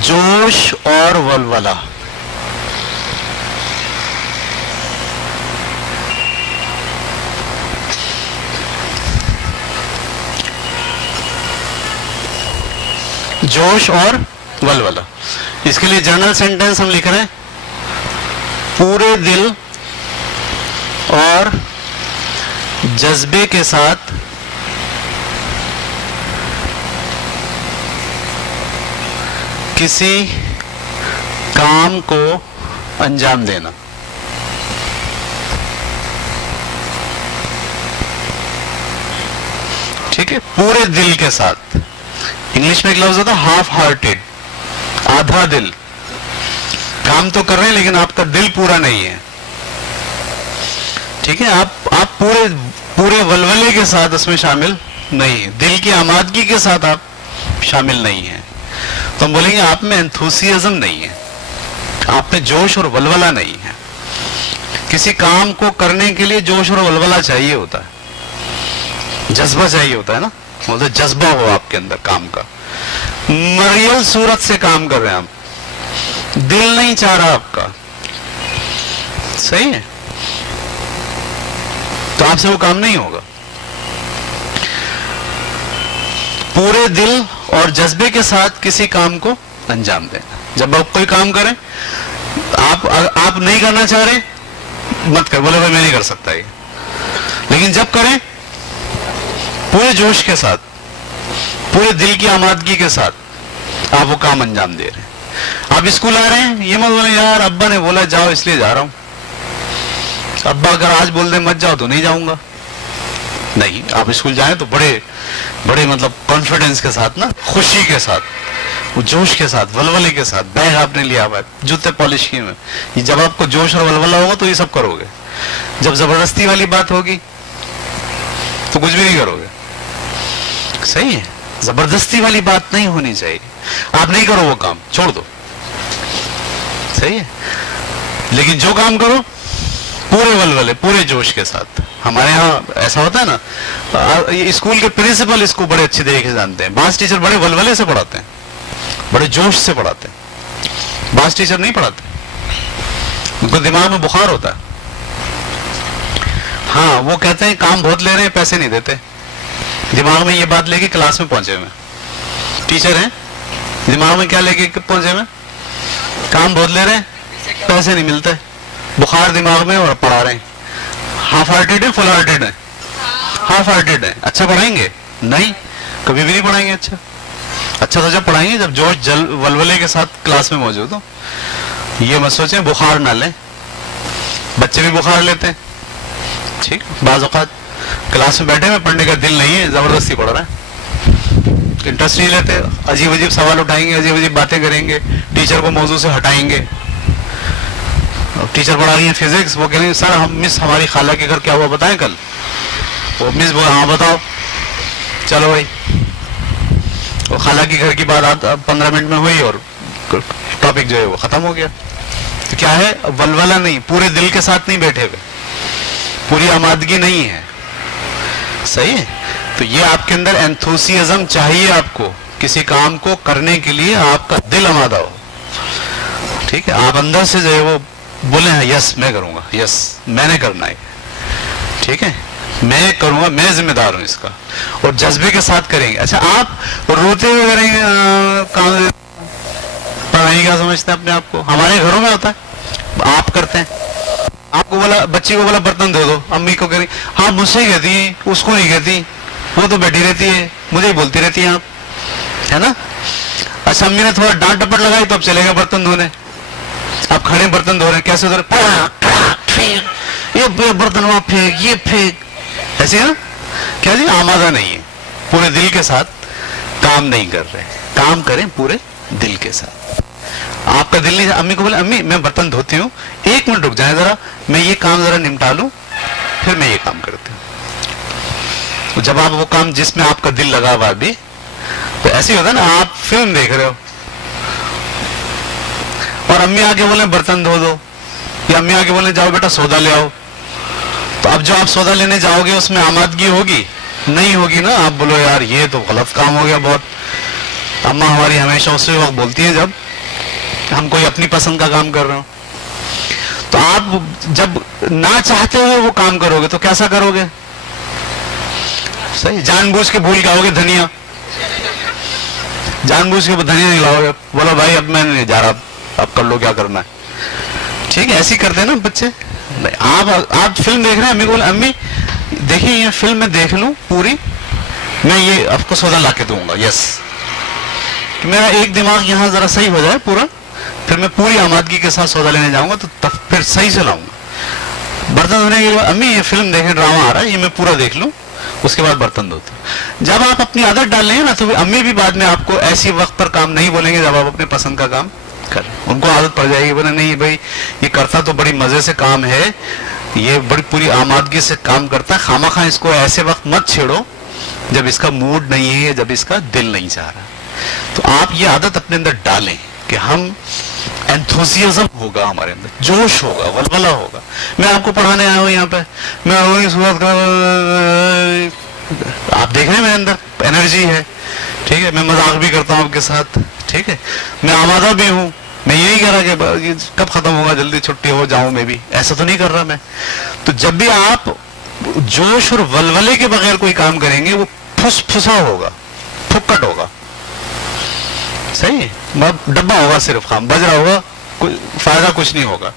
जोश और वलवला। जोश और वलवला, इसके लिए जनरल सेंटेंस हम लिख रहे हैं, पूरे दिल और जज्बे के साथ किसी काम को अंजाम देना। ठीक है, पूरे दिल के साथ। इंग्लिश में एक लफ्ज होता है हाफ हार्टेड, आधा दिल। काम तो कर रहे हैं लेकिन आपका दिल पूरा नहीं है। ठीक है, आप पूरे वलवले के साथ उसमें शामिल नहीं है, दिल की आमादगी के साथ आप शामिल नहीं है। तो हम बोलेंगे आप में एंथुसियाज्म नहीं है, आप में जोश और वलवला नहीं है। किसी काम को करने के लिए जोश और वलवला चाहिए होता है, जज्बा चाहिए होता है ना, बोलते जज्बा हो आपके अंदर काम का। मरियल सूरत से काम कर रहे हैं आप, दिल नहीं चाह रहा आपका, सही है, तो आपसे वो काम नहीं होगा। पूरे दिल और जज्बे के साथ किसी काम को अंजाम देना। जब आप कोई काम करें, आप नहीं करना चाह रहे, मत कर, बोले भाई मैं नहीं कर सकता ये, लेकिन जब करें पूरे जोश के साथ, पूरे दिल की आमादगी के साथ आप वो काम अंजाम दे रहे हैं। आप स्कूल आ रहे हैं, ये मत बोले यार अब्बा ने बोला जाओ इसलिए जा रहा हूं, अब्बा अगर आज बोल दे मत जाओ तो नहीं जाऊंगा। नहीं, आप स्कूल जाएं तो बड़े मतलब कॉन्फिडेंस के साथ ना, खुशी के साथ, वो जोश के साथ, वलवले के साथ। बैग आपने लिया हुआ है, जूते पॉलिश किए हुए, जब आपको जोश और वलवला होगा तो ये सब करोगे। जब जबरदस्ती वाली बात होगी तो कुछ भी नहीं करोगे, सही है। जबरदस्ती वाली बात नहीं होनी चाहिए, आप नहीं करो वो काम, छोड़ दो, सही है। लेकिन जो काम करो पूरे वलवले, पूरे जोश के साथ। हमारे यहाँ ऐसा होता है ना, स्कूल के प्रिंसिपल इसको बड़े अच्छे तरीके से जानते हैं। बांस टीचर बड़े वलवले से पढ़ाते हैं, बड़े जोश से पढ़ाते हैं। बांस टीचर नहीं पढ़ाते, उनको दिमाग में बुखार होता है। हाँ, वो कहते हैं काम बहुत ले रहे हैं, पैसे नहीं देते, दिमाग में ये बात लेके क्लास में पहुंचे हुए टीचर हैं, दिमाग में क्या लेके पहुंचे हुए, काम बहुत ले रहे हैं, पैसे नहीं मिलते, बुखार दिमाग में, और पढ़ा रहे हैं। हाफ हार्टेड है, फुल हार्टेड है? हाफ हार्टेड है। अच्छा पढ़ाएंगे? नहीं, कभी भी नहीं पढ़ाएंगे। अच्छा तो जब पढ़ाएंगे जब जोश वलवले के साथ क्लास में मौजूद हो। ये मत सोचें बुखार ना लें, बच्चे भी बुखार लेते हैं, ठीक, बाज़ औक़ात क्लास में बैठे हुए, पढ़ने का दिल नहीं है, जबरदस्ती पढ़ रहा है, इंटरेस्ट नहीं लेते, अजीब अजीब सवाल उठाएंगे, अजीब अजीब बातें करेंगे, टीचर को मौजू से हटाएंगे। टीचर पढ़ा रही है फिजिक्स, वो कह रही है सर हम मिस हमारी खाला के घर क्या हुआ बताएं कल। वो मिस बोला हाँ बताओ, चलो भाई, वो खाला के घर की बात 15 मिनट में हुई और टॉपिक जो है वो खत्म हो गया। तो क्या है, वलवला नहीं, पूरे दिल के साथ नहीं बैठे हुए, पूरी आमादगी नहीं है, सही है। तो ये आपके अंदर एंथुसियाज्म चाहिए, आपको किसी काम को करने के लिए आपका दिल आमादा हो, ठीक है। आप अंदर से जो है वो बोले हैं यस मैं करूंगा, यस मैंने करना है, ठीक है, मैं करूंगा, मैं जिम्मेदार हूं इसका, और जज्बे के साथ करेंगे। अच्छा आप रोते हुए करेंगे काम, पढ़ाई क्या समझते हैं अपने आप को? हमारे घरों में होता है, आप करते हैं, आपको बोला, बच्ची को बोला बर्तन धो दो, अम्मी को कह रही हाँ मुझसे कहती है, उसको नहीं कहती, वो तो बैठी रहती है, मुझे ही बोलती रहती है आप, है ना। अच्छा अम्मी ने थोड़ा डांट डपट लगाई तो अब चलेगा बर्तन धोने, आप खड़े बर्तन धो रहे हैं, कैसे धो रहे, ये बर्तन वहां फेंक, ये फेंक, ऐसे है ना। क्या जी, आमादा नहीं है, पूरे दिल के साथ काम नहीं कर रहे। काम करें पूरे दिल के साथ। आपका दिल नहीं, अम्मी को बोले अम्मी मैं बर्तन धोती हूँ, 1 मिनट रुक जाए जरा, मैं ये काम जरा निपटा लूं, फिर मैं ये काम करती हूँ। तो जब आप वो काम जिसमें आपका दिल लगा हुआ भी, तो ऐसे ही होता है ना, आप फिल्म देख रहे हो और अम्मी आके बोले बर्तन धो दो, या अम्मी आके बोले जाओ बेटा सौदा ले आओ, तो अब जो आप सौदा लेने जाओगे उसमें आमादगी होगी नहीं होगी ना। आप बोलो यार ये तो गलत काम हो गया बहुत। अम्मा हमारी हमेशा उसी वक्त बोलती है जब ہم کوئی اپنی پسند کا کام کر رہے ہو. تو آپ جب نہ چاہتے ہوئے وہ کام کرو گے تو کیسا کرو گے؟ صحیح. جان بوجھ کے بھول جاؤ گے دھنیا, جان بوجھ کے دھنیا نہیں لاؤ گے, بولو بھائی اب میں نہیں جا رہا, اب کر لو کیا کرنا ہے. ٹھیک ہے, ایسے ہی کرتے ہیں نا بچے. آپ فلم دیکھ رہے ہیں, امی کو امی دیکھیے یہ فلم میں دیکھ لوں پوری, میں یہ آپ کو سودا لا کے دوں گا. یس, میرا ایک دماغ یہاں ذرا صحیح ہو جائے پورا, پھر میں پوری آمادگی کے ساتھ سودا لینے جاؤں گا تو پھر صحیح سے لاؤں گا. برتن دھونے کے بعد امی یہ فلم دیکھیں, ڈرامہ آ رہا ہے, یہ میں پورا دیکھ لوں, اس کے بعد برتن دھوتا ہوں. جب آپ اپنی عادت ڈال لیں گے نا تو امی بھی بعد میں آپ کو ایسی وقت پر کام نہیں بولیں گے جب آپ اپنے پسند کا کام کریں. ان کو عادت پڑ جائے گی, بولے نہیں بھائی یہ کرتا تو بڑی مزے سے کام ہے, یہ بڑی پوری آمادگی سے کام کرتا ہے, خواہ مخواہ اس کو ایسے وقت مت چھیڑو جب اس کا موڈ نہیں ہے, جب اس کا دل نہیں چاہ رہا. تو آپ یہ عادت اپنے اندر ڈالیں کہ ہم انتھوزیازم ہوگا, ہمارے اندر جوش ہوگا, ولولہ ہوگا. میں آپ کو پڑھانے آیا ہوں یہاں پہ, میں وہی صورت کا آپ دیکھ رہے ہیں میرے اندر انرجی ہے. ٹھیک ہے, میں مذاق بھی کرتا ہوں آپ کے ساتھ. ٹھیک ہے, میں آمادہ بھی ہوں, میں یہی کہہ رہا کہ کب ختم ہوگا, جلدی چھٹی ہو جاؤں, میں بھی ایسا تو نہیں کر رہا میں. تو جب بھی آپ جوش اور ولولے کے بغیر کوئی کام کریں گے وہ پھس پھسا ہوگا, پھکٹ ہوگا. صحیح, ڈبہ ہوگا, صرف خام بج رہا ہوگا, کوئی فائدہ کچھ نہیں ہوگا.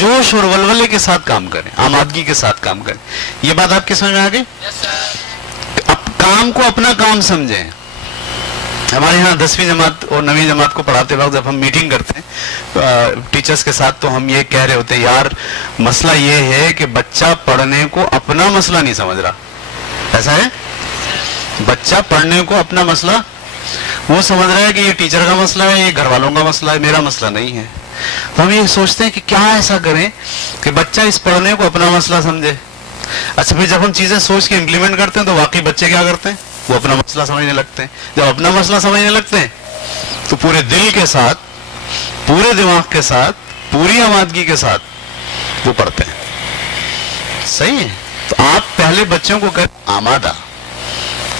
جوش اور ولولے کے ساتھ کام کریں, آمادگی کے ساتھ کام کریں. یہ بات آپ کی سمجھ میں آ گئی؟ کام کو اپنا کام سمجھیں. ہمارے یہاں 10ویں جماعت اور 9ویں جماعت کو پڑھاتے وقت جب ہم میٹنگ کرتے ہیں ٹیچرز کے ساتھ, تو ہم یہ کہہ رہے ہوتے ہیں یار مسئلہ یہ ہے کہ بچہ پڑھنے کو اپنا مسئلہ نہیں سمجھ رہا. ایسا ہے, بچہ پڑھنے کو اپنا مسئلہ وہ سمجھ رہا ہے کہ یہ ٹیچر کا مسئلہ ہے, یہ گھر والوں کا مسئلہ ہے, میرا مسئلہ نہیں ہے. تو ہم یہ سوچتے ہیں کہ کیا ایسا کریں کہ بچہ اس پڑھنے کو اپنا مسئلہ سمجھے. اچھا, پھر جب ہم چیزیں سوچ کے امپلیمنٹ کرتے ہیں تو واقعی بچے کیا کرتے ہیں, وہ اپنا مسئلہ سمجھنے لگتے ہیں. جب اپنا مسئلہ سمجھنے لگتے ہیں تو پورے دل کے ساتھ, پورے دماغ کے ساتھ, پوری آمادگی کے ساتھ وہ پڑھتے ہیں. صحیح ہے. تو آپ پہلے بچوں کو کہیں آمادہ,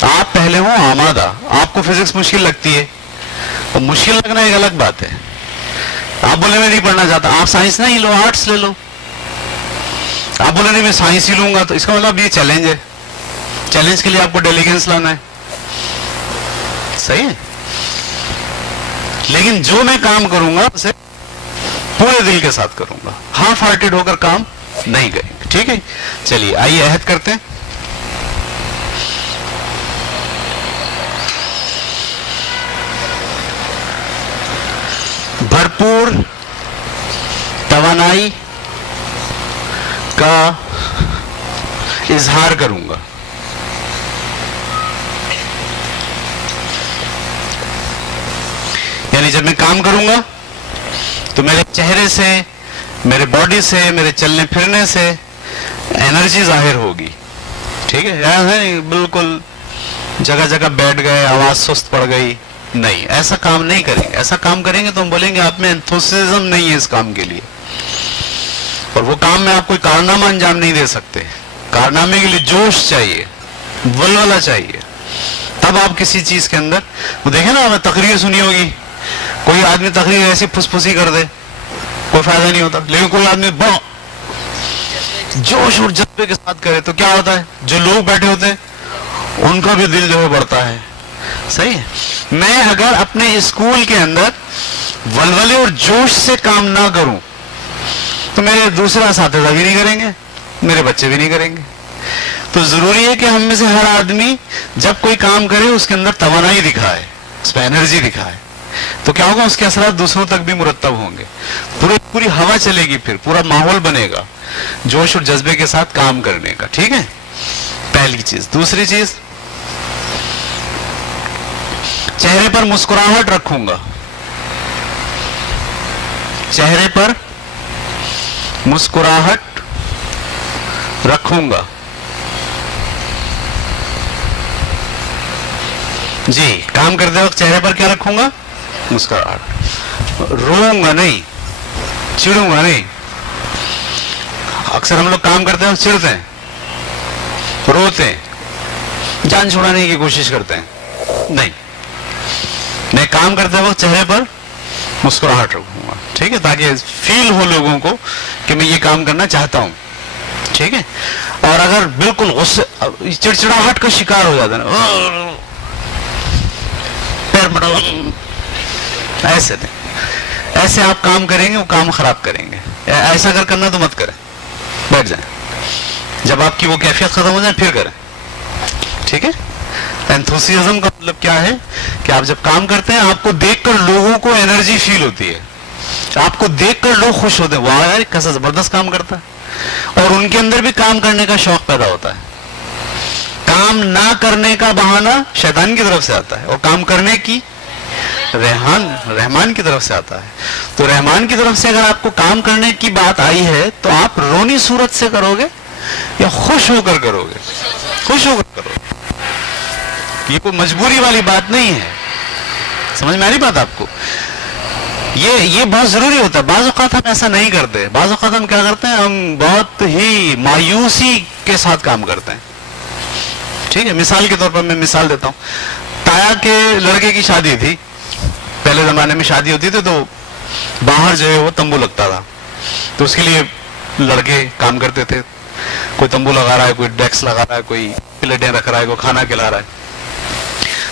آپ پہلے ہوں آمادہ. آپ کو فزکس مشکل لگتی ہے, تو مشکل لگنا ایک الگ بات ہے. آپ بولے میں نہیں پڑھنا چاہتا, آپ سائنس نہیں لو, آرٹس لے لو. آپ بولے نہیں میں سائنس ہی لوں گا, تو اس کا مطلب یہ چیلنج ہے. چیلنج کے لیے آپ کو ڈیلیگنس لانا ہے. صحیح ہے. لیکن جو میں کام کروں گا اسے پورے دل کے ساتھ کروں گا, ہاف ہارٹیڈ ہو کر کام نہیں کریں گے. ٹھیک ہے, چلیے آئیے عہد کرتے ہیں. بھرپور توانائی کا اظہار کروں گا. یعنی جب میں کام کروں گا تو میرے چہرے سے, میرے باڈی سے, میرے چلنے پھرنے سے انرجی ظاہر ہوگی. ٹھیک ہے, بالکل جگہ جگہ بیٹھ گئے, آواز سست پڑ گئی, نہیں, ایسا کام نہیں کریں گے. ایسا کام کریں گے تو ہم بولیں گے آپ میں انتھوسیزم نہیں ہے اس کام کے لیے, اور وہ کام میں آپ کوئی کارنامہ انجام نہیں دے سکتے. کارنامے کے لیے جوش چاہیے, ولولہ چاہیے, تب آپ کسی چیز کے اندر. وہ دیکھیں نا, ہمیں تقریر سنی ہوگی, کوئی آدمی تقریر ایسی پھس پھسی کر دے, کوئی فائدہ نہیں ہوتا. لیکن کوئی آدمی جوش اور جذبے کے ساتھ کرے تو کیا ہوتا ہے, جو لوگ بیٹھے ہوتے ہیں ان کا بھی دل جو ہے بڑھتا ہے. صحیح ہے. میں اگر اپنے اسکول کے اندر ولولے اور جوش سے کام نہ کروں تو میرے دوسرے اساتذہ بھی نہیں کریں گے, میرے بچے بھی نہیں کریں گے. تو ضروری ہے کہ ہم میں سے ہر آدمی جب کوئی کام کرے اس کے اندر توانائی دکھائے, اس پہ انرجی دکھائے. تو کیا ہوگا, اس کے اثرات دوسروں تک بھی مرتب ہوں گے, پوری ہوا چلے گی, پھر پورا ماحول بنے گا جوش اور جذبے کے ساتھ کام کرنے کا. ٹھیک ہے, پہلی چیز. دوسری چیز, چہرے پر مسکراہٹ رکھوں گا. چہرے پر مسکراہٹ رکھوں گا. جی, کام کرتے وقت چہرے پر کیا رکھوں گا, مسکراہٹ. روؤں گا نہیں, چڑوں گا نہیں. اکثر ہم لوگ کام کرتے ہیں چڑھتے ہیں, روتے ہیں, جان چھڑانے کی کوشش کرتے ہیں. نہیں, میں کام کرتے وقت چہرے پر मुस्कुराहट रखूंगा, ठीक है, ताकि फील हो लोगों को कि मैं ये काम करना चाहता हूं, ठीक है। और अगर बिल्कुल गुस्से चिड़चिड़ाहट का शिकार हो जाता है ना, पैर बढ़ाओ, ऐसे नहीं, ऐसे आप काम करेंगे वो काम खराब करेंगे। ऐसा अगर करना तो मत करें, बैठ जाए, जब आपकी वो कैफियत खत्म हो जाए फिर करें, ठीक है। एंथुसियाज्म का मतलब क्या है कि आप जब काम करते हैं आपको देखकर लोगों को एनर्जी फील होती है, आपको देखकर लोग खुश होते हैं, वाह यार कैसा जबरदस्त काम करता है, और उनके अंदर भी काम करने का शौक पैदा होता है। काम ना करने का बहाना शैतान की तरफ से आता है और काम करने की रहमान की तरफ से आता है। तो रहमान की तरफ से अगर आपको काम करने की बात आई है तो आप रोनी सूरत से करोगे या खुश होकर करोगे? खुश होकर करोगे। ये कोई मजबूरी वाली बात नहीं है, समझ में आ रही बात आपको? ये बहुत जरूरी होता है। बाज़ औक़ात हम ऐसा नहीं करते, बाज़ औक़ात हम क्या करते हैं, हम बहुत ही मायूसी के साथ काम करते हैं, ठीक है। मिसाल के तौर पर मैं मिसाल देता हूँ, ताया के लड़के की शादी थी, पहले जमाने में शादी होती थी तो बाहर जो है वो तंबू लगता था, तो उसके लिए लड़के काम करते थे, कोई तंबू लगा रहा है, कोई डेस्क लगा रहा है, कोई प्लेटें रख रहा है, कोई खाना खिला रहा है।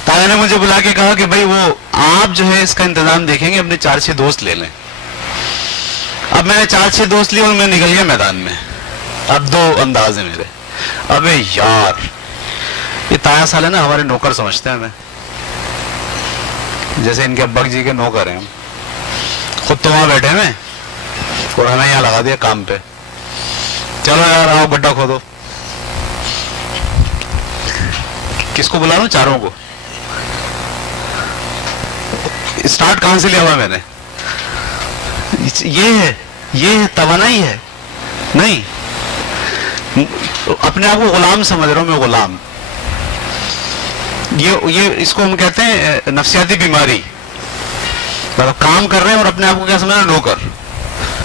ताया ने मुझे बुला के कहा कि भाई वो आप जो है इसका इंतजाम देखेंगे, अपने 4-6 दोस्त ले लें। अब मैंने 4-6 दोस्त लिए और मैं निकल गया मैदान में। अब 2 अंदाज है मेरे, अबे यार ये ताया साले ना हमारे नौकर समझते हैं हमें, जैसे इनके अब्बा जी के नौकर हैं हम, खुद तो वहां बैठे हैं और हमें यहाँ लगा दिया काम पे, चलो यार आओ गड्ढा खोदो। किसको बुला रहा हूं? चारों को। स्टार्ट कहां से लिया हुआ मैंने? ये है तवानाई है नहीं, अपने आप को गुलाम समझ रहा हूं मैं, गुलाम। ये इसको हम कहते हैं नफ्सियाती बीमारी। मतलब काम कर रहे हैं और अपने आप को क्या समझ रहे हैं? नौकर।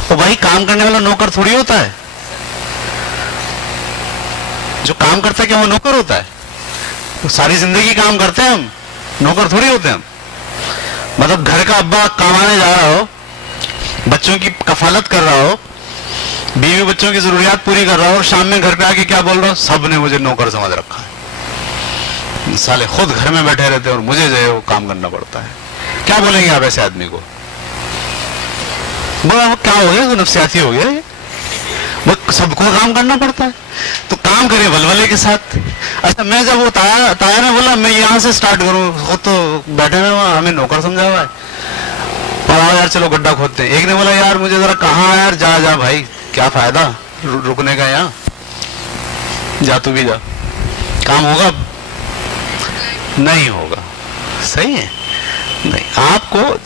तो भाई काम करने वाला नौकर थोड़ी होता है, जो काम करता है क्या वो नौकर होता है? तो सारी जिंदगी काम करते हैं हम, नौकर थोड़ी होते हैं हम। मतलब घर का अब्बा कमाने जा रहा हो, बच्चों की कफालत कर रहा हो, बीवी बच्चों की जरूरियात पूरी कर रहा हो, और शाम में घर पे आके क्या बोल रहा हो? सब ने मुझे नौकर समझ रखा है, साले खुद घर में बैठे रहते हैं और मुझे जो है वो काम करना पड़ता है। क्या बोलेंगे आप ऐसे आदमी को? वो क्या हो गया? वो नफ्सियाती हो गया, वो सबको काम करना पड़ता है। तो काम करे वलवले के साथ। अच्छा मैं जब वो ताया ने बोला मैं यहाँ से स्टार्ट करूँ, वो तो बैठे हुए वहां हमें नौकर समझा हुआ है, पर यार चलो गड्ढा खोदते हैं। एक ने बोला यार मुझे जरा कहाँ यार, जा भाई क्या फायदा रुकने का, यहाँ जा तू भी जा, काम होगा? नहीं होगा। सही है नहीं,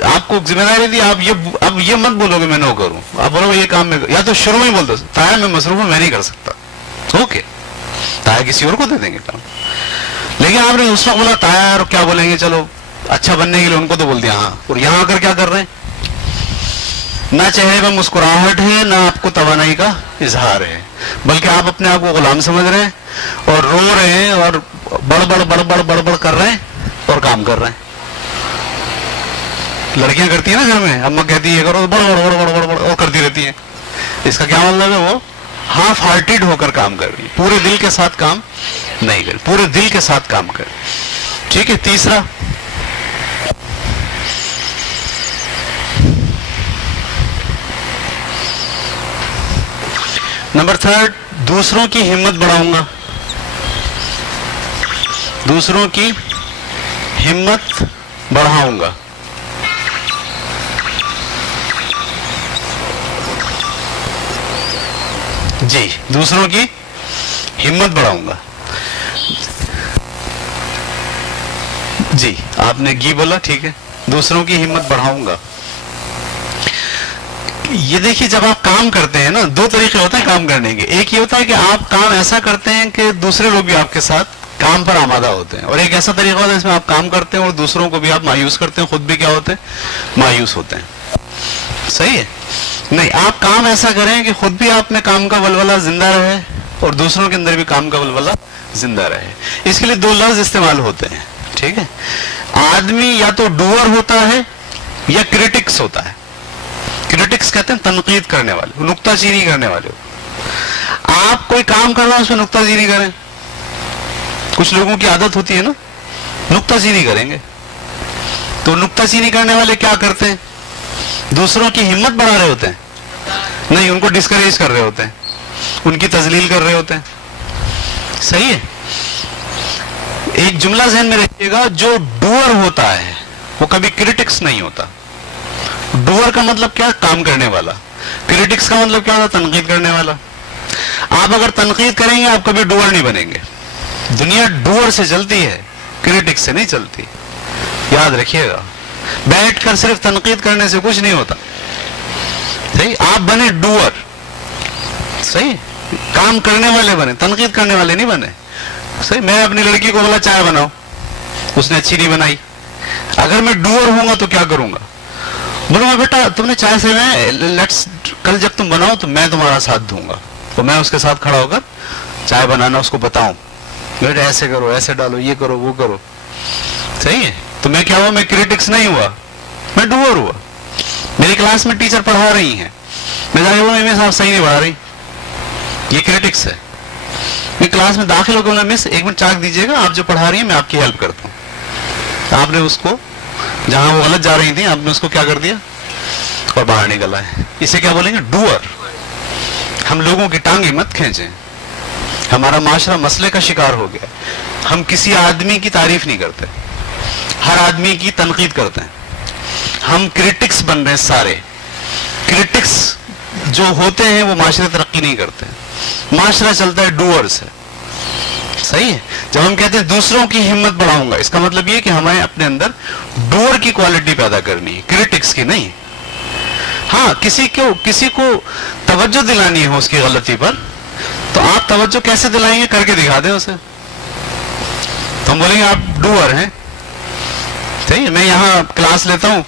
आपको जिम्मेदारी दी, आप अब ये मत बोलोगे मैं नौकर हूं, आप बोलो ये काम में, या तो शुरू में ही बोल दो ताया मैं मसरूफ हूं मैं नहीं कर सकता, ओके ताया किसी और को दे देंगे काम। लेकिन आपने उस वक्त बोला ताया यार क्या बोलेंगे, चलो अच्छा बनने के लिए उनको तो बोल दिया हाँ, और यहां आकर क्या कर रहे हैं? ना चेहरे पर मुस्कुराहट है, ना आपको तवानाई का इजहार है, बल्कि आप अपने आप को गुलाम समझ रहे हैं और रो रहे हैं और बड़बड़ कर रहे हैं और काम कर रहे हैं। लड़कियां करती है ना घर में, अम्मा कहती है करो, बड़ और करती रहती है। इसका क्या मतलब है? वो हाफ हार्टेड होकर काम कर रही है, पूरे दिल के साथ काम नहीं कर, पूरे दिल के साथ काम कर। ठीक है। तीसरा, नंबर 3, दूसरों की हिम्मत बढ़ाऊंगा। दूसरों की हिम्मत बढ़ाऊंगा। जी, दूसरों की हिम्मत बढ़ाऊंगा। जी, आपने घी बोला, ठीक है। दूसरों की हिम्मत बढ़ाऊंगा। ये देखिए, जब आप काम करते हैं ना, 2 तरीके होते हैं काम करने के। एक ये होता है कि आप काम ऐसा करते हैं कि दूसरे लोग भी आपके साथ काम पर आमादा होते हैं, और एक ऐसा तरीका होता है इसमें आप काम करते हैं और दूसरों को भी आप मायूस करते हैं, खुद भी क्या होते हैं? मायूस होते हैं। सही है नहीं? आप काम ऐसा करें कि खुद भी आप में काम का वलवला जिंदा रहे और दूसरों के अंदर भी काम का वलवला जिंदा रहे। इसके लिए 2 लफ्ज इस्तेमाल होते हैं। ठीक है। आदमी या तो डूअर होता है या क्रिटिक्स होता है। क्रिटिक्स कहते हैं तनकीद करने वाले, नुक्ताचीनी करने वाले। आप कोई काम कर रहे हैं उसमें नुक्ताचीनी करें, कुछ लोगों की आदत होती है ना, नुक्ताचीनी करेंगे। तो नुक्ताचीनी करने वाले क्या करते हैं, दूसरों की हिम्मत बढ़ा रहे होते हैं, नहीं उनको डिस्करेज कर रहे होते हैं, उनकी तजलील कर रहे होते हैं। सही है। एक जुमला ज़हन में रखिएगा, जो डूअर होता है वो कभी क्रिटिक्स नहीं होता। डूअर का मतलब क्या, काम करने वाला। क्रिटिक्स का मतलब क्या होता, तनकीद करने वाला। आप अगर तनकीद करेंगे आप कभी डूअर नहीं बनेंगे। दुनिया डूअर से चलती है, क्रिटिक्स से नहीं चलती, याद रखिएगा। बैठकर सिर्फ तनकीद करने से कुछ नहीं होता। सही, आप बने डूअर, सही, काम करने वाले बने, तनकीद करने वाले नहीं बने। सही, मैं अपनी लड़की को बोला चाय बनाओ, उसने अच्छी नहीं बनाई, अगर मैं डूअर हूंगा तो क्या करूंगा, बोलूंगा बेटा तुमने चाय से मैं लेट्स कल जब तुम बनाओ तो मैं तुम्हारा साथ दूंगा, तो मैं उसके साथ खड़ा होकर चाय बनाना उसको बताऊं, बेटा ऐसे करो, ऐसे डालो, ये करो, वो करो। सही है। तो मैं क्या हुआ, मैं क्रिटिक्स नहीं हुआ, मैं डूअर हुआ। मेरी क्लास में टीचर पढ़ा रही हैं, मैं जाके बोला एम साहब सही नहीं पढ़ा रही, ये क्रिटिक्स है। मैं क्लास में दाखिल होकर बोला मिस एक मिनट चाक दीजिएगा, आप जो पढ़ा रही हैं मैं आपकी हेल्प करता हूँ। आपने उसको, जहां वो गलत जा रही थी, आपने उसको क्या कर दिया और बाहर निकला है। इसे क्या बोलेंगे, डूअर। हम लोगों की टांगे मत खींचें। हमारा माशरा मसले का शिकार हो गया, हम किसी आदमी की तारीफ नहीं करते, हर आदमी की तनकीद करते हैं। हम क्रिटिक्स बन रहे हैं सारे। क्रिटिक्स जो होते हैं वो माशरे तरक्की नहीं करते, माशरा चलता है डूअर से। सही है। जब हम कहते हैं दूसरों की हिम्मत बढ़ाऊंगा, इसका मतलब ये कि हमें अपने अंदर डूअर की क्वालिटी पैदा करनी है, क्रिटिक्स की नहीं। हाँ, किसी को तवज्जो दिलानी है उसकी गलती पर, तो आप तवज्जो कैसे दिलाएंगे, करके दिखा दें उसे, तो हम बोलेंगे आप डूअर हैं। सही है। मैं यहाँ क्लास लेता हूँ,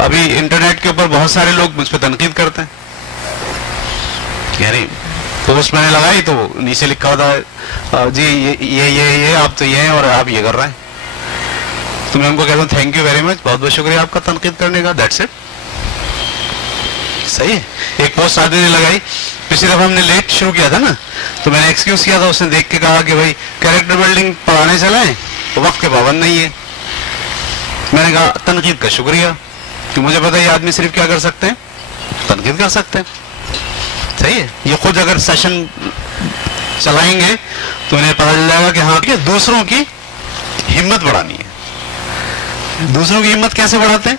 अभी इंटरनेट के ऊपर बहुत सारे लोग मुझ पर तनकीद करते हैं, यानी पोस्ट मैंने लगाई तो नीचे लिखा होता है जी ये आप तो ये हैं और आप ये कर रहे हैं, तो मैं उनको कहता हूँ थैंक यू वेरी मच, बहुत बहुत शुक्रिया आपका तनकीद करने का, दैट्स इट। सही है। एक पोस्ट आदमी ने लगाई, पिछली दफा हमने लेट शुरू किया था ना, तो मैंने एक्सक्यूज किया था, उसने देख के कहा कि भाई कैरेक्टर बिल्डिंग पढ़ाने चले हैं तो वक्त के पाबंद नहीं है। मैंने कहा तनकीद का शुक्रिया, कि मुझे पता है ये आदमी सिर्फ क्या कर सकते हैं, तनकीद कर सकते हैं। सही है। ये खुद अगर सेशन चलाएंगे तो इन्हें पता चल जाएगा कि हाँ, दूसरों की हिम्मत बढ़ानी है। दूसरों की हिम्मत कैसे बढ़ाते हैं,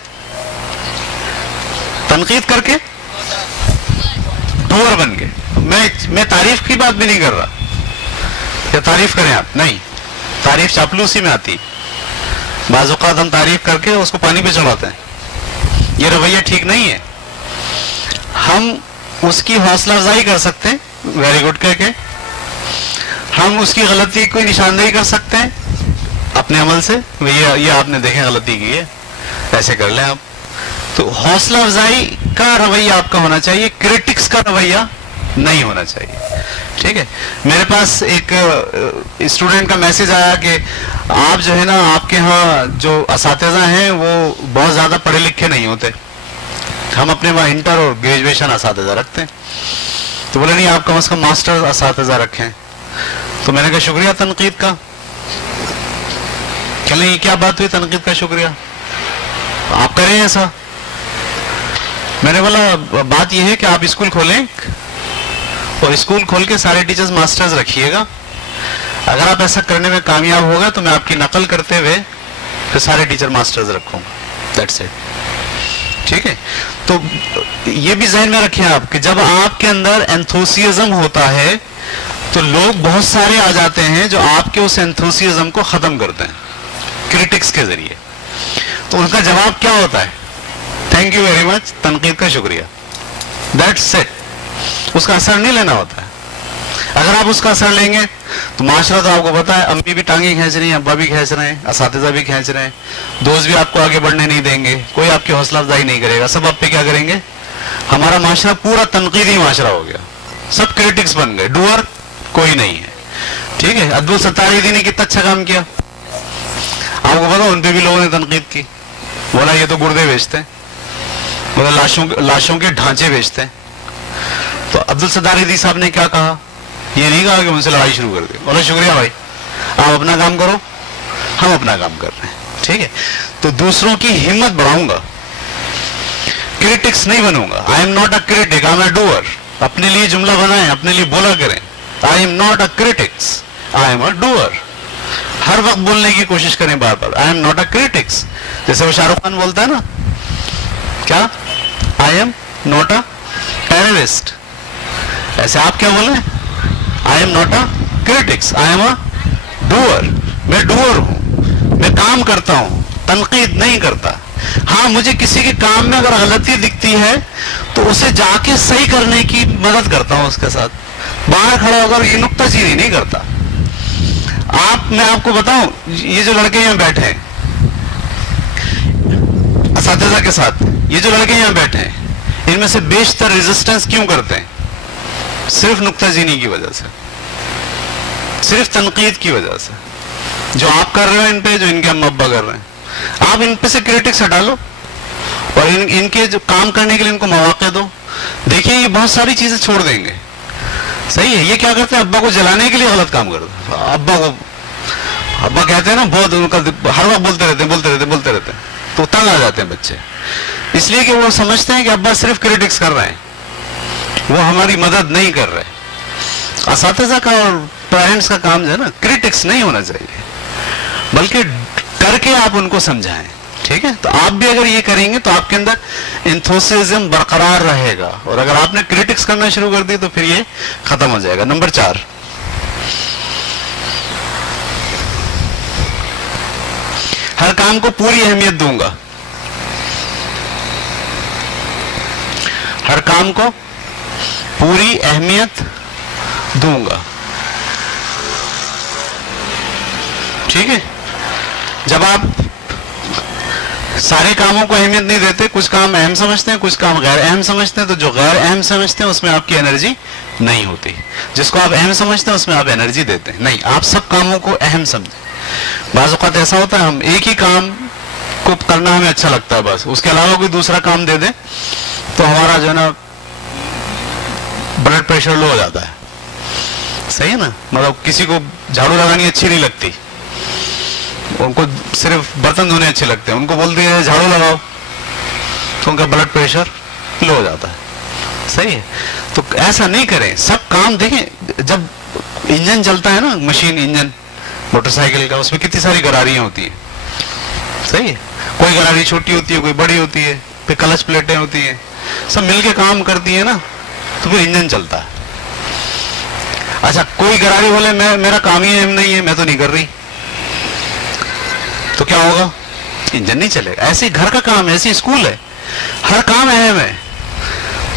तनकीद करके, डूअर बन के। मैं तारीफ की बात भी नहीं कर रहा, या तारीफ करें आप, नहीं, तारीफ चापलूसी में आती। बाज़ औक़ात हम तारीफ करके उसको पानी पे चढ़ाते हैं, ये रवैया ठीक नहीं है। हम उसकी हौसला अफजाई कर सकते हैं, वेरी गुड कह के, हम उसकी गलती को निशानदेही कर सकते हैं अपने अमल से, ये आपने देखें गलती की है, ऐसे कर लें आप। तो हौसला अफजाई का रवैया आपका होना चाहिए, क्रिटिक्स का रवैया नहीं होना चाहिए। ठीक है। मेरे पास एक स्टूडेंट का मैसेज आया कि आप जो है ना, आपके यहाँ जो असातिज़ा हैं वो बहुत ज़्यादा पढ़े लिखे नहीं होते, हम अपने वहाँ इंटर और ग्रेजुएशन असातिज़ा रखते हैं, तो बोले नहीं आप कम से कम मास्टर असातिज़ा रखें। तो मैंने कहा शुक्रिया तनकीद का। चलें, क्या बात हुई तनकीद का शुक्रिया, आप करें ऐसा। मैंने बोला बात यह है कि आप स्कूल खोलें और स्कूल खोल के सारे टीचर्स मास्टर्स रखिएगा, अगर आप ऐसा करने में कामयाब होगा तो मैं आपकी नकल करते हुए फिर सारे टीचर मास्टर्स रखूंगा, दैट्स इट। ठीक है। तो ये भी ज़हन में रखें आप कि जब आपके अंदर एंथुसियाज्म होता है तो लोग बहुत सारे आ जाते हैं जो आपके उस एंथुसियाज्म को खत्म करते हैं क्रिटिक्स के जरिए। तो उनका जवाब क्या होता है, थैंक यू वेरी मच, तनकीद का शुक्रिया, दैट्स इट। उसका असर नहीं लेना होता है। अगर आप उसका असर लेंगे तो माशरा तो आपको पता है, अम्मी भी टांगे खींच रही हैं, अब्बा भी खींच रहे हैं, असातिज़ा भी खींच रहे हैं, दोस्त भी आपको आगे बढ़ने नहीं देंगे, कोई आपकी हौसला अफजाई नहीं करेगा, सब आप पे क्या करेंगे। हमारा माशरा पूरा तनकीदी माशरा हो गया, सब क्रिटिक्स बन गए, डूअर कोई नहीं है। ठीक है। अब्दुल सत्तार ईदी ने कितना अच्छा काम किया, आपको पता, उन पे भी लोगों ने तनकीद की, बोला ये तो गुर्दे बेचते हैं, मतलब लाशों के ढांचे बेचते हैं। तो अब्दुल सत्तार ईदी साहब ने क्या कहा, ये नहीं कहा कि उनसे लड़ाई शुरू कर दी, बोला शुक्रिया भाई आप अपना काम करो, हम अपना काम कर रहे हैं, ठीक है। तो दूसरों की हिम्मत बढ़ाऊंगा, क्रिटिक्स नहीं बनूंगा। I am not a critic, I am a doer. अपने लिए जुमला बनाएं, अपने लिए बोला करें, I am not a critics, I am a doer. हर वक्त बोलने की कोशिश करें बार बार, I am not a critics. जैसे वो शाहरुख खान बोलता है ना, क्या, I am not a terrorist, ऐसे आप क्या बोले, I am not a critics, I am a doer. मैं डूअर हूं, मैं काम करता हूं, तनकीद नहीं करता। हाँ, मुझे किसी के काम में अगर गलती दिखती है तो उसे जाके सही करने की मदद करता हूं उसके साथ, बाहर खड़ा होकर ये नुक्ताचीनी नहीं करता। मैं आपको बताऊं, ये जो लड़के यहां बैठे हैं असातिज़ा के साथ, ये जो लड़के यहां बैठे हैं, इनमें से बेशतर रेजिस्टेंस क्यों करते हैं? सिर्फ नुक्ताचीनी की वजह से, सिर्फ तनकीद की वजह से। जो आप कर रहे हो इन पे, जो इनके अम्मा अब्बा कर रहे हैं, आप इन पे से क्रिटिक्स हटा लो और इनके जो काम करने के लिए इनको मौका दो। देखिए ये बहुत सारी चीजें छोड़ देंगे। सही है, ये क्या करते हैं, अब्बा को जलाने के लिए गलत काम करते हैं। अब्बा कहते हैं ना, बहुत उनका हर वक्त बोलते रहते हैं, तो तंग आ जाते हैं बच्चे, इसलिए कि वो समझते हैं कि अब्बा सिर्फ क्रिटिक्स कर रहे हैं, वो हमारी मदद नहीं कर रहे। असातिज़ा का और पेरेंट्स का काम जो है ना, क्रिटिक्स नहीं होना चाहिए, बल्कि करके आप उनको समझाएं, ठीक है। तो आप भी अगर ये करेंगे तो आपके अंदर एंथुसियाज्म बरकरार रहेगा, और अगर आपने क्रिटिक्स करना शुरू कर दी तो फिर ये खत्म हो जाएगा। नंबर 4, हर काम को पूरी अहमियत दूंगा। हर काम को पूरी अहमियत दूंगा, ठीक है। जब आप सारे कामों को अहमियत नहीं देते, कुछ काम अहम समझते हैं, कुछ काम गैर अहम समझते हैं, तो जो गैर अहम समझते हैं उसमें आपकी एनर्जी नहीं होती। जिसको आप अहम समझते हैं उसमें आप एनर्जी देते हैं। नहीं, आप सब कामों को अहम समझें। बाज़ औक़ात ऐसा होता है, हम एक ही काम को करना हमें अच्छा लगता है, बस उसके अलावा कोई दूसरा काम दे दे तो हमारा जो है ना ब्लड प्रेशर लो हो जाता है। सही है ना, मतलब किसी को झाड़ू लगानी अच्छी नहीं लगती, उनको सिर्फ बर्तन धोने अच्छे लगते हैं, उनको बोलते हैं झाड़ू लगाओ तो उनका ब्लड प्रेशर लो हो जाता है। सही है, तो ऐसा नहीं करें। सब काम देखें, जब इंजन चलता है ना, मशीन इंजन मोटरसाइकिल का, उसमें कितनी सारी गरारियां होती है। सही है, कोई गरारी छोटी होती है, कोई बड़ी होती है, फिर क्लच प्लेटें होती हैं, सब मिलके काम करती है ना, तो फिर इंजन चलता है। अच्छा, कोई गरारी बोले मेरा काम ही अहम नहीं है, मैं तो नहीं कर रही, तो क्या होगा, इंजन नहीं चलेगा। ऐसे घर का काम है, ऐसे स्कूल है, हर काम अहम है।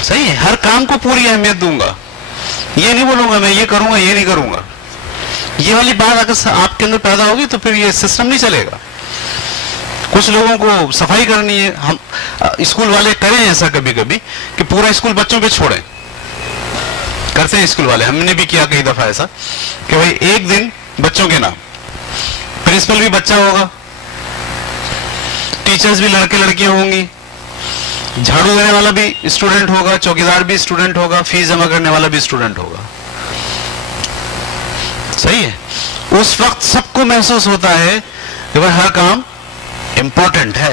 सही है, हर काम को पूरी अहमियत दूंगा। ये नहीं बोलूंगा मैं ये करूंगा ये नहीं करूंगा, ये वाली बात अगर आपके अंदर पैदा होगी तो फिर ये सिस्टम नहीं चलेगा। कुछ लोगों को सफाई करनी है, हम स्कूल वाले करें ऐसा कभी कभी कि पूरा स्कूल बच्चों पे छोड़ें, करते हैं स्कूल वाले, हमने भी किया कई दफा ऐसा कि भाई एक दिन बच्चों के नाम, प्रिंसिपल भी बच्चा होगा, टीचर्स भी लड़के लड़कियां होंगी, झाड़ू देने वाला भी स्टूडेंट होगा, चौकीदार भी स्टूडेंट होगा, फीस जमा करने वाला भी स्टूडेंट होगा। सही है, उस वक्त सबको महसूस होता है कि भाई हर काम इंपॉर्टेंट है।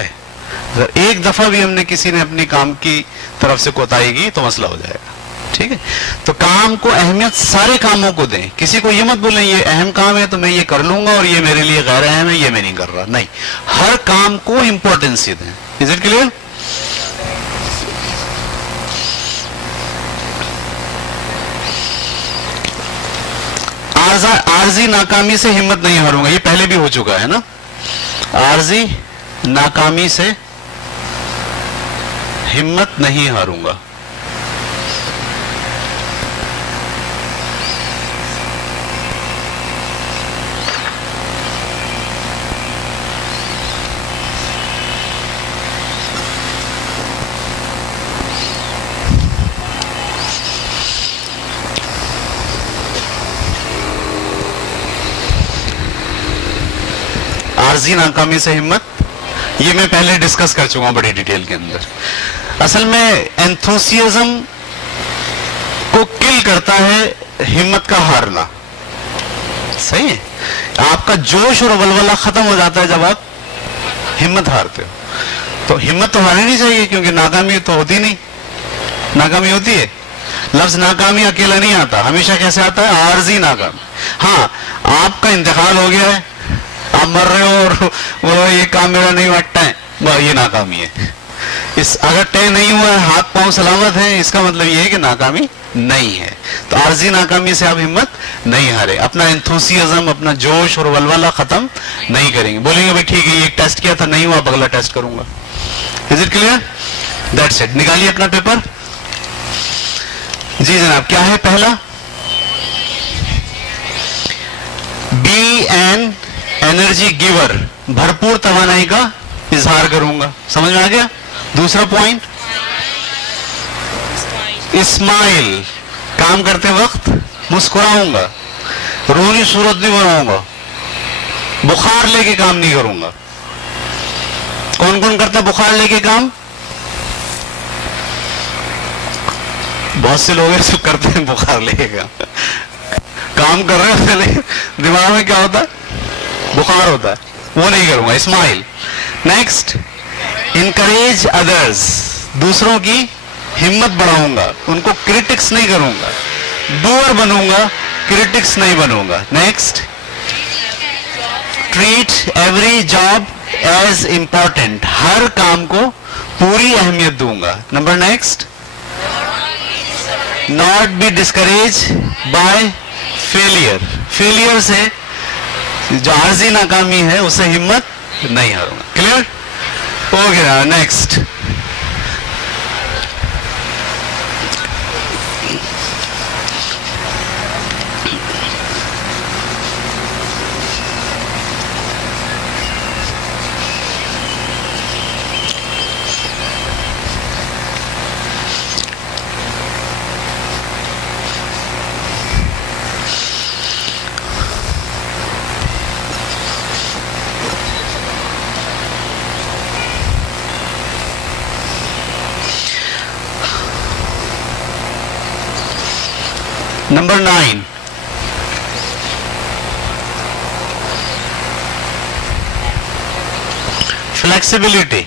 अगर एक दफा भी हमने किसी ने अपनी काम की तरफ से कोताही की तो मसला हो जाएगा। ठीक है, तो काम को अहमियत सारे कामों को दें। किसी को ये मत बोलें ये अहम काम है तो मैं ये कर लूंगा और ये मेरे लिए गैर अहम है ये मैं नहीं कर रहा। नहीं, हर काम को इंपॉर्टेंस दें। Is it clear? आरजी नाकामी से हिम्मत नहीं हारूंगा, ये पहले भी हो चुका है ना। आरजी नाकामी से हिम्मत नहीं हारूंगा। आरजी नाकामी से हिम्मत, ये मैं पहले डिस्कस कर चुका हूं बड़ी डिटेल के अंदर। اصل میں انتھوسیزم کو کل کرتا ہے ہمت کا ہارنا. صحیح ہے, آپ کا جوش اور ولولہ ختم ہو جاتا ہے جب آپ ہمت ہارتے ہو. تو ہمت تو ہارنی نہیں چاہیے, کیونکہ ناکامی تو ہوتی نہیں. ناکامی ہوتی ہے, لفظ ناکامی اکیلا نہیں آتا, ہمیشہ کیسے آتا ہے؟ عارضی ناکامی. ہاں, آپ کا انتقال ہو گیا ہے, آپ مر رہے ہو اور وہ یہ کام میرا نہیں بٹتا ہے, یہ ناکامی ہے. اگر طے نہیں ہوا ہے, ہاتھ پاؤں سلامت ہے, اس کا مطلب یہ ہے کہ ناکامی نہیں ہے. تو عارضی ناکامی سے آپ ہمت نہیں ہارے, اپنا انتھوسیزم, اپنا جوش اور ولولہ ختم نہیں کریں گے. بولیں گے بھائی ٹھیک ہے, یہ ایک ٹیسٹ کیا تھا, نہیں ہوا, اب اگلا ٹیسٹ کروں گا. Is it clear? That's it. نکالیے اپنا پیپر. جی جناب, کیا ہے پہلا؟ بی این انرجی گیور, بھرپور توانائی کا اظہار کروں گا. سمجھ میں آ گیا؟ دوسرا پوائنٹ, اسمائل, کام کرتے وقت مسکراؤں گا, رونی صورت نہیں بناؤں گا, بخار لے کے کام نہیں کروں گا. کون کون کرتا بخار لے کے کام؟ بہت سے لوگ ایسے کرتے ہیں بخار لے کے کام کر رہے ہیں, پہلے دماغ میں کیا ہوتا ہے؟ بخار ہوتا ہے. وہ نہیں کروں گا. اسمائل. نیکسٹ, انکریج ادرز, دوسروں کی ہمت بڑھاؤں گا, ان کو کرٹکس نہیں کروں گا. ڈوئر بنوں گا, کرٹکس نہیں بنوں گا. Next, treat every job as important, ہر کام کو پوری اہمیت دوں گا. Number next, not be discourage by failure, failure سے, جو عارضی ناکامی ہے اس سے ہمت نہیں ہاروں گا. Clear? Okay. Next, number 9, flexibility.